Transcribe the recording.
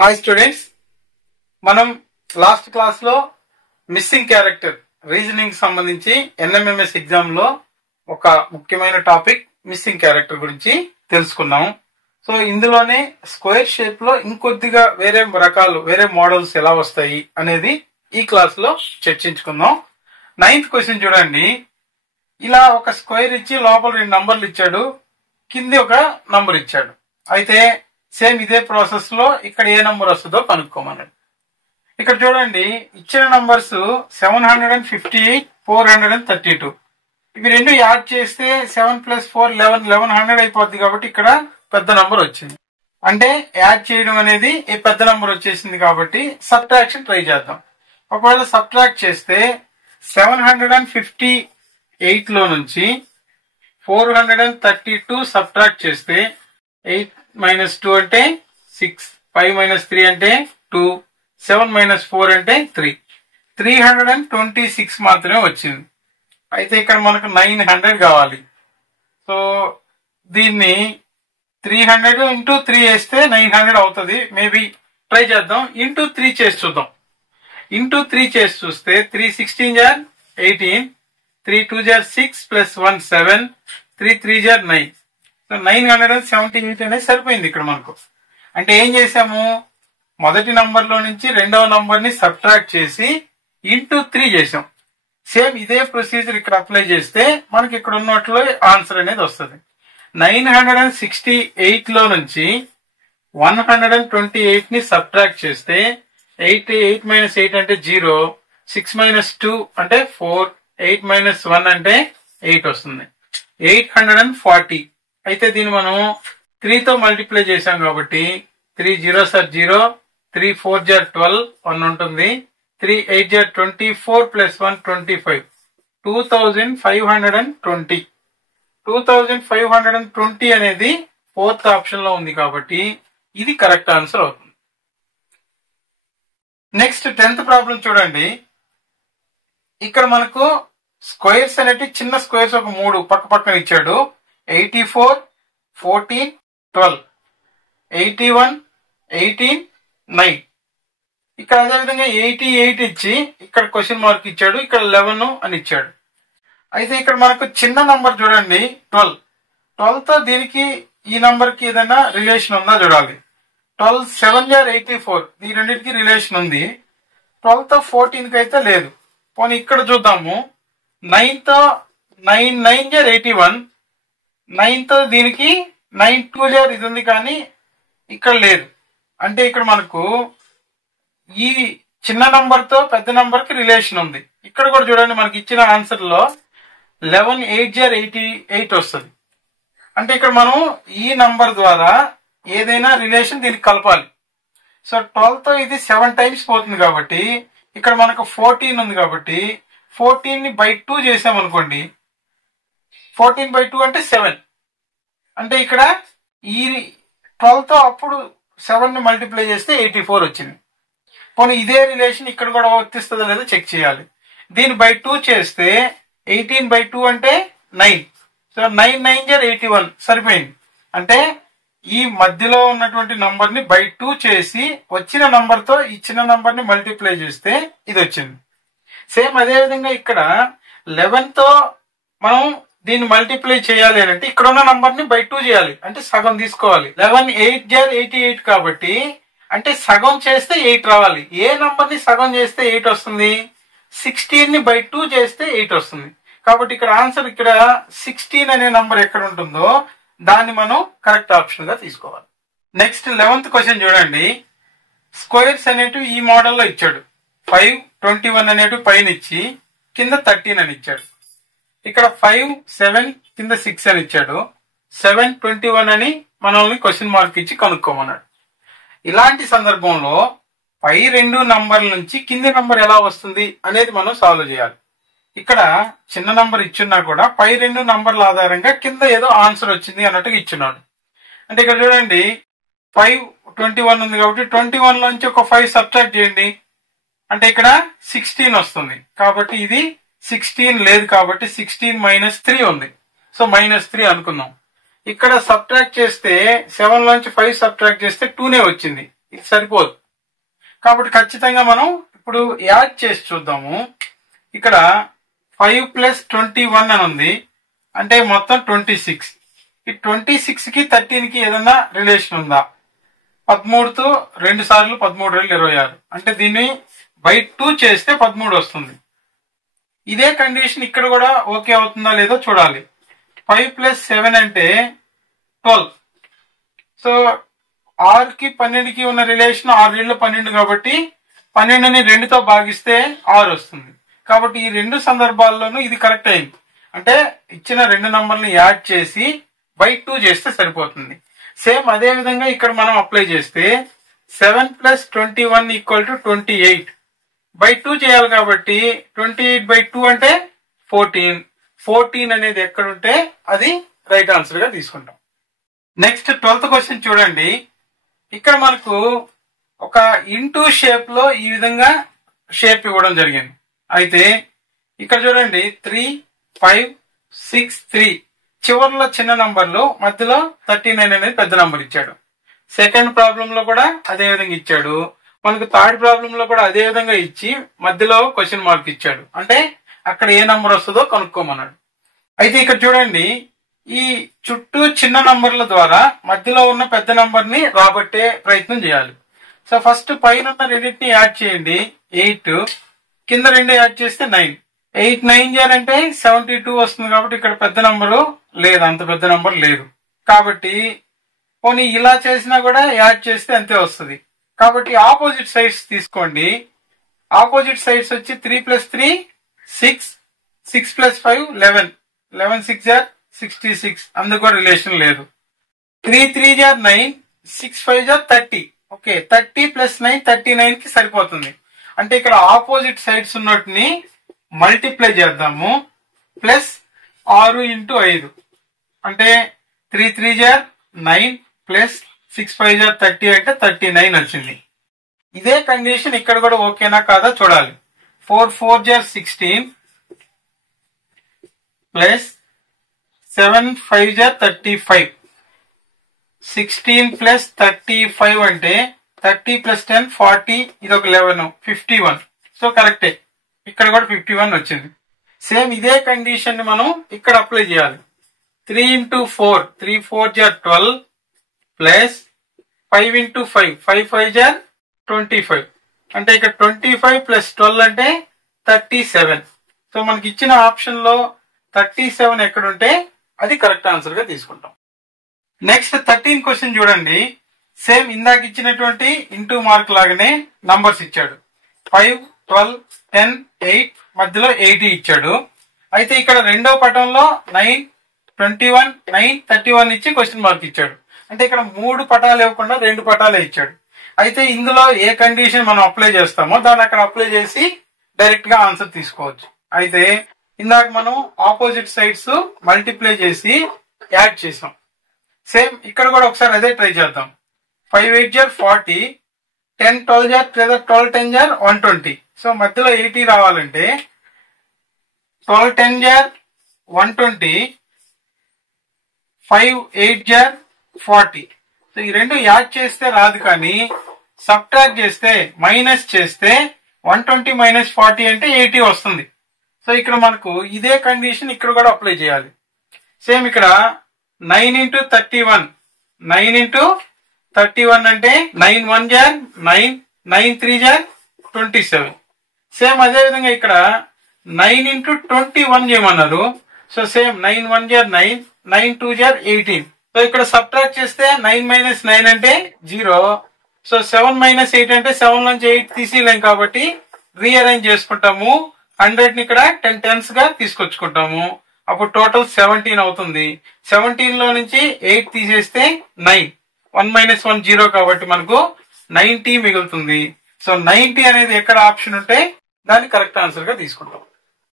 Hi students, మనం last class లో missing character reasoning సంబంధించి ఎన్ఎంఎంఎస్ ఎగ్జామ్ లో ఒక ముఖ్యమైన టాపిక్ మిస్సింగ్ క్యారెక్టర్ గురించి తెలుసుకున్నాం. సో ఇందులోనే స్క్వేర్ షేప్ లో ఇంకొద్దిగా వేరే రకాలు వేరే మోడల్స్ ఎలా వస్తాయి అనేది ఈ క్లాస్ లో చర్చించుకుందాం. 9th క్వశ్చన్ చూడండి. ఇలా ఒక స్క్వేర్ ఇచ్చి లోపల 2 నంబర్లు ఇచ్చాడు, కింది ఒక నంబర్ ఇచ్చాడు. అయితే సేమ్ ఇదే ప్రాసెస్ లో ఇక్కడ ఏ నంబర్ వస్తుందో కనుక్కోమన్నాడు. ఇక్కడ చూడండి, ఇచ్చిన నంబర్స్ 758, 432. ఇవి రెండు యాడ్ చేస్తే 7 + 4 1100 అయిపోద్ది. కాబట్టి ఇక్కడ పెద్ద నంబర్ వచ్చింది. అంటే యాడ్ చేయడం అనేది ఈ పెద్ద నంబర్ వచ్చేసింది. కాబట్టి సబ్ట్రాక్షన్ ట్రై చేద్దాం. ఒకవేళ సబ్ట్రాక్ట్ చేస్తే 758 లో నుంచి 432 సబ్ట్రాక్ట్ చేస్తే 8 - 2 అంటే 6, 5 - 3 అంటే 2, 7 - 4 అంటే 3. 326 మాత్రమే వచ్చింది. అయితే ఇక్కడ మనకు 900 కావాలి. సో దీన్ని 300 × 3 వేస్తే 900 అవుతుంది. మేబీ ట్రై చేద్దాం. ఇంటూ 3 చేసి చూద్దాం. ఇంటూ 3 చేసి చూస్తే 3 16 = 18, 3 2 = 6 + 1 7, 3 3 = 9. సో 978 అనేది సరిపోయింది ఇక్కడ మనకు. అంటే ఏం చేసాము, మొదటి నంబర్ లో నుంచి రెండవ నంబర్ ని సబ్ట్రాక్ట్ చేసి ఇంటూ 3 చేసాం. సేమ్ ఇదే ప్రొసీజర్ ఇక్కడ అప్లై చేస్తే మనకి ఇక్కడ ఉన్నట్లు ఆన్సర్ అనేది వస్తుంది. 968 లో నుంచి 128 ని సబ్ట్రాక్ట్ చేస్తే 8 - 8 అంటే 0, 6 - 2 అంటే 4, 8 - 1 అంటే 8 వస్తుంది. 840. అయితే దీన్ని మనం 3 తో మల్టిప్లై చేసాం కాబట్టి 3 0s are 0, 3 4s are 12, 1 ఉంటుంది. 3 8s are 24 + 1 25, 2520. 2520 అనేది 4th ఆప్షన్ లో ఉంది కాబట్టి ఇది కరెక్ట్ ఆన్సర్ అవుతుంది. నెక్స్ట్ 10th ప్రాబ్లం చూడండి. ఇక్కడ మనకు స్క్వేర్స్ అనేవి చిన్న స్క్వేర్స్ ఒక 3 పక్క పక్కన ఇచ్చాడు. 84, 14, 12, 81, 18, 9. ఇక్కడ అదేవిధంగా 88 ఇచ్చి ఇక్కడ క్వశ్చన్ మార్క్ ఇచ్చాడు, ఇక్కడ 11 అని ఇచ్చాడు. అయితే ఇక్కడ మనకు చిన్న నంబర్ చూడండి 12. 12 తో దీనికి ఈ నంబర్ కి ఏదైనా రిలేషన్ ఉందా చూడాలి. 12 7 = 84, ఈ రెండింటికి రిలేషన్ ఉంది. 12 తో 14 కి అయితే లేదు. పోనీ ఇక్కడ చూద్దాము. 9 తో 9 9 = 81, 9 తో దీనికి 9 2 = ఇది ఉంది కానీ ఇక్కడ లేదు. అంటే ఇక్కడ మనకు ఈ చిన్న నంబర్ తో పెద్ద నంబర్ కి రిలేషన్ ఉంది. ఇక్కడ కూడా చూడండి, మనకి ఇచ్చిన ఆన్సర్ లో 11 8 = 88 వస్తుంది. అంటే ఇక్కడ మనం ఈ నంబర్ ద్వారా ఏదైనా రిలేషన్ దీనికి కలపాలి. సో 12 తో ఇది 7 టైమ్స్ పోతుంది కాబట్టి ఇక్కడ మనకు 14 ఉంది కాబట్టి 14 ని by 2 చేసామనుకోండి. 14/2 అంటే 7. అంటే ఇక్కడ ఈ 12 తో అప్పుడు 7 ని మల్టిప్లై చేస్తే 84 వచ్చింది. పోనీ ఇదే రిలేషన్ ఇక్కడ కూడా వర్తిస్తుందో లేదో చెక్ చేయాలి. దీన్ని by 2 చేస్తే 18/2 అంటే 9. సో 9 9 = 81 సరిపోయింది. అంటే ఈ మధ్యలో ఉన్నటువంటి నంబర్ ని by 2 చేసి వచ్చిన నంబర్ తో ఇచ్చిన నంబర్ ని మల్టిప్లై చేస్తే ఇది వచ్చింది. సేమ్ అదే విధంగా ఇక్కడ 11 తో మనం దీన్ని మల్టిప్లై చేయాలి అంటే ఇక్కడ ఉన్న నంబర్ ని by 2 చేయాలి. అంటే సగం తీసుకోవాలి. 11 8 = 88 కాబట్టి అంటే సగం చేస్తే 8 రావాలి. ఏ నంబర్ ని సగం చేస్తే 8 వస్తుంది? 16 ని by 2 చేస్తే 8 వస్తుంది. కాబట్టి ఇక్కడ ఆన్సర్ ఇక్కడ 16 అనే నంబర్ ఎక్కడ ఉంటుందో దాన్ని మనం కరెక్ట్ ఆప్షన్ గా తీసుకోవాలి. నెక్స్ట్ 11th క్వశ్చన్ చూడండి. స్క్వేర్స్ అనేటివి ఈ మోడల్లో ఇచ్చాడు. 5 21 అనేటివి పైన ఇచ్చి కింద 13 అని ఇచ్చాడు. ఇక్కడ 5 7 కింద 6 అని ఇచ్చాడు. 7 21 అని మనల్ని క్వశ్చన్ మార్క్ ఇచ్చి కనుక్కోమన్నాడు. ఇలాంటి సందర్భంలో పై 2 నంబర్ల నుంచి కింది నంబర్ ఎలా వస్తుంది అనేది మనం సాల్వ్ చేయాలి. ఇక్కడ చిన్న నంబర్ ఇచ్చున్నా కూడా పై 2 నంబర్ల ఆధారంగా కింద ఏదో ఆన్సర్ వచ్చింది అన్నట్టుగా ఇచ్చున్నాడు. అంటే ఇక్కడ చూడండి 5 21 ఉంది కాబట్టి 21 నుంచి ఒక 5 సబ్ట్రాక్ట్ చేయండి. అంటే ఇక్కడ 16 వస్తుంది. కాబట్టి ఇది 16 లేదు కాబట్టి 16 - 3 ఉంది. సో -3 అనుకుందాం. ఇక్కడ సబ్ట్రాక్ట్ చేస్తే 7 నుంచి 5 సబ్ట్రాక్ట్ చేస్తే 2నే వచ్చింది. ఇది సరిపోదు. కాబట్టి ఖచ్చితంగా మనం ఇప్పుడు యాడ్ చేసి చూద్దాము. ఇక్కడ 5 + 21 అని ఉంది, అంటే మొత్తం 26. ఈ 26 కి 13 కి ఏదన్నా రిలేషన్ ఉందా? 13తో 2 సార్లు 13 2 26, అంటే దీన్ని బై 2 చేస్తే 13 వస్తుంది. ఇదే కండిషన్ ఇక్కడ కూడా ఓకే అవుతుందా లేదో చూడాలి. 5 + 7 అంటే 12. సో 6కి 12కి ఉన్న రిలేషన్ 6 2 12 కాబట్టి 12ని 2తో భాగిస్తే 6 వస్తుంది. కాబట్టి ఈ రెండు సందర్భాల్లోనూ ఇది కరెక్ట్ అయింది. అంటే ఇచ్చిన రెండు నంబర్ని యాడ్ చేసి బై 2 చేస్తే సరిపోతుంది. సేమ్ అదే విధంగా ఇక్కడ మనం అప్లై చేస్తే 7 + 21 = 28. బై 2 చేయాలి కాబట్టి 28/2 అంటే 14. 14 అనేది ఎక్కడుంటే అది రైట్ ఆన్సర్ గా తీసుకుంటాం. నెక్స్ట్ 12th క్వశ్చన్ చూడండి. ఇక్కడ మనకు ఒక ఇంటూ షేప్ లో ఈ విధంగా షేప్ ఇవ్వడం జరిగింది. అయితే ఇక్కడ చూడండి 3 5 6 3 చివరిలో చిన్న నంబర్లు, మధ్యలో 39 అనేది పెద్ద నంబర్ ఇచ్చాడు. సెకండ్ ప్రాబ్లం లో కూడా అదే విధంగా ఇచ్చాడు. మనకు థర్డ్ ప్రాబ్లం లో కూడా అదే విధంగా ఇచ్చి మధ్యలో క్వశ్చన్ మార్క్ ఇచ్చాడు. అంటే అక్కడ ఏ నంబర్ వస్తుందో కనుక్కోమన్నాడు. అయితే ఇక్కడ చూడండి, ఈ చుట్టూ చిన్న నంబర్ల ద్వారా మధ్యలో ఉన్న పెద్ద నంబర్ ని రాబట్టే ప్రయత్నం చేయాలి. సో ఫస్ట్ పైన ఉన్న రెండింటిని యాడ్ చేయండి. 8 కింద 2 యాడ్ చేస్తే 9. 8 9 అంటే 72 వస్తుంది. కాబట్టి ఇక్కడ పెద్ద నంబరు లేదు, అంత పెద్ద నంబర్ లేదు. కాబట్టి పోనీ ఇలా చేసినా కూడా యాడ్ చేస్తే అంతే వస్తుంది. కాబట్టి ఆపోజిట్ సైడ్స్ తీసుకోండి. ఆపోజిట్ సైడ్స్ వచ్చి 3 + 3 6, 6 + 5 11, 11 6 66, అందుకు రిలేషన్ లేదు. 3 3 9, 6 5 30. ఓకే, 30 + 9 39 కి సరిపోతుంది. అంటే ఇక్కడ ఆపోజిట్ సైడ్స్ ఉన్నటిని మల్టిప్లై చేద్దాము. ప్లస్ 6 × 5 అంటే 3 3 9 ప్లస్ 6 5 30 అంటే 39 వచ్చింది. ఇదే కండిషన్ ఇక్కడ కూడా ఓకేనా కాదా చూడాలి. 4 4 16 ప్లస్ 7 5 35. 16 + 35 అంటే 30 + 10 40, ఇది ఒక 11 51. సో కరెక్టే, ఇక్కడ కూడా 51 వచ్చింది. సేమ్ ఇదే కండిషన్ ని మనం ఇక్కడ అప్లై చేయాలి. 3 × 4 3 4 12 ప్లస్ 5 × 5 5 5 25. అంటే ఇక్కడ 25 + 12 అంటే 37. సో మనకి ఇచ్చిన ఆప్షన్ లో 37 ఎక్కడుంటే అది కరెక్ట్ ఆన్సర్ గా తీసుకుంటాం. నెక్స్ట్ 13 క్వశ్చన్ చూడండి. సేమ్ ఇందాక ఇచ్చినటువంటి ఇంటూ మార్క్ లాగానే నంబర్స్ ఇచ్చాడు. 5 12 10 8 మధ్యలో 80 ఇచ్చాడు. అయితే ఇక్కడ రెండో పటంలో 9 21 9 31 ఇచ్చి క్వశ్చన్ మార్క్ ఇచ్చాడు. అంటే ఇక్కడ 3 పటాలు ఇవ్వకుండా 2 పటాలే ఇచ్చాడు. అయితే ఇందులో ఏ కండిషన్ మనం అప్లై చేస్తామో దాన్ని అక్కడ అప్లై చేసి డైరెక్ట్ గా ఆన్సర్ తీసుకోవచ్చు. అయితే ఇందాక మనం ఆపోజిట్ సైడ్స్ మల్టిప్లై చేసి యాడ్ చేసాం. సేమ్ ఇక్కడ కూడా ఒకసారి అదే ట్రై చేద్దాం. 5 8 40, 10 12 లేదా 12 10 120. సో మధ్యలో 80 రావాలంటే 12 10 120, 5 8 40. సో ఈ రెండు యాడ్ చేస్తే రాదు, కానీ సబ్ట్రాక్ట్ చేస్తే మైనస్ చేస్తే 120 - 40 అంటే 80 వస్తుంది. సో ఇక్కడ మనకు ఇదే కండిషన్ ఇక్కడ కూడా అప్లై చేయాలి. సేమ్ ఇక్కడ 9 × 31 9 × 31 అంటే 9 1 9 9 3 27. సేమ్ అదే విధంగా ఇక్కడ 9 × 21 చేయమన్నారు. So same 9 1 9 9 2 18. సో ఇక్కడ సబ్ట్రాక్ట్ చేస్తే 9 - 9 అంటే 0. సో 7 - 8 అంటే 7 నుంచి 8 తీసేయలేం కాబట్టి రీఅరేంజ్ చేసుకుంటాము. 100 ని ఇక్కడ 10 10s గా తీసుకొచ్చుకుంటాము. అప్పుడు టోటల్ 17 అవుతుంది. 17 లో నుంచి 8 తీసేస్తే 9, 1 - 1 0 కాబట్టి మనకు 90 మిగులుతుంది. సో 90 అనేది ఎక్కడ ఆప్షన్ ఉంటే దాన్ని కరెక్ట్ ఆన్సర్ గా తీసుకుంటాం.